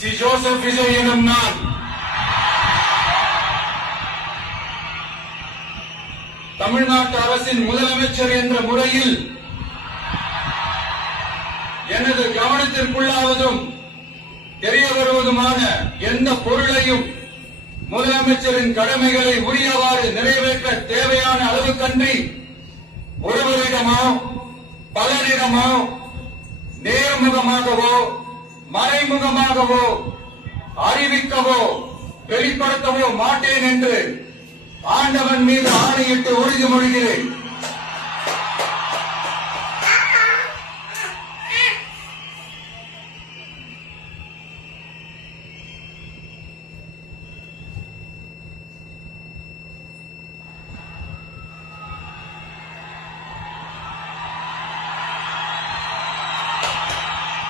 C Joseph Vijay எனும் நான் தமிழ்நாட்டு அரசின் முதலமைச்சர் என்ற முறையில் எனது கவனத்திற்குள்ளாவதும் தெரிய வருவதுமான எந்த பொருளையும் முதலமைச்சரின் கடமைகளை உரியவாறு நிறைவேற்ற தேவையான அளவுக்கன்றி ஒருவரிடமோ பலரிடமோ நேர்முகமாகவோ மறைமுகமாகவோ அறிவிக்கவோ வெளிப்படுத்தவோ மாட்டேன் என்று ஆண்டவன் மீது ஆணையிட்டு உறுதிமொழிகிறேன்.